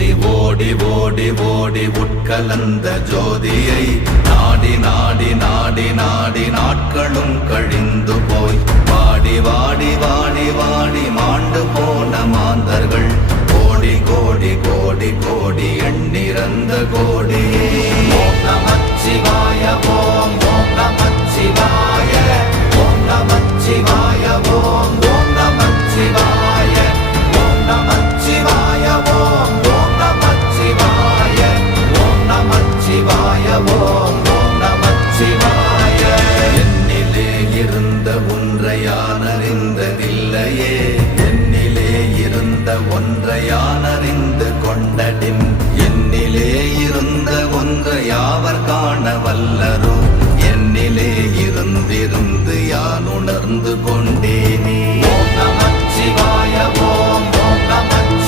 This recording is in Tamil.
ஓடி ஓடி ஓடி உட்கலந்த ஜோதியை நாடி நாடி நாடி நாடி நாட்களும் கழிந்து போய் வாடி வாடி வாடி வாடி மாண்டு போன மாந்தர்கள் கோடி கோடி கோடி கோடி எண்ணிறந்த கோடி. ஓம் நமச்சிவாய ஓம் ஓம் நமச்சிவாய ஓம் நமச்சிவாய ஓம் ஓம் நமச்சிவாய ஓம் நமச்சிவாய ஓம் ஓம் நமச்சிவாய ஓம் நமச்சிவாய ஓம் ஓம் நமச்சிவாய. என்னிலே இருந்த ஒன்றை யான் அறிந்ததில்லையே, என்னிலே இருந்த ஒன்றை யான் அறிந்து கொண்டடின், என்னிலே இருந்த ஒன்றை யாவர் காண வல்லரோ, என்னிலே இருந்திருந்து யான் உணர்ந்து கொண்டேனே. ஓம் நமச்சிவாய ஓம்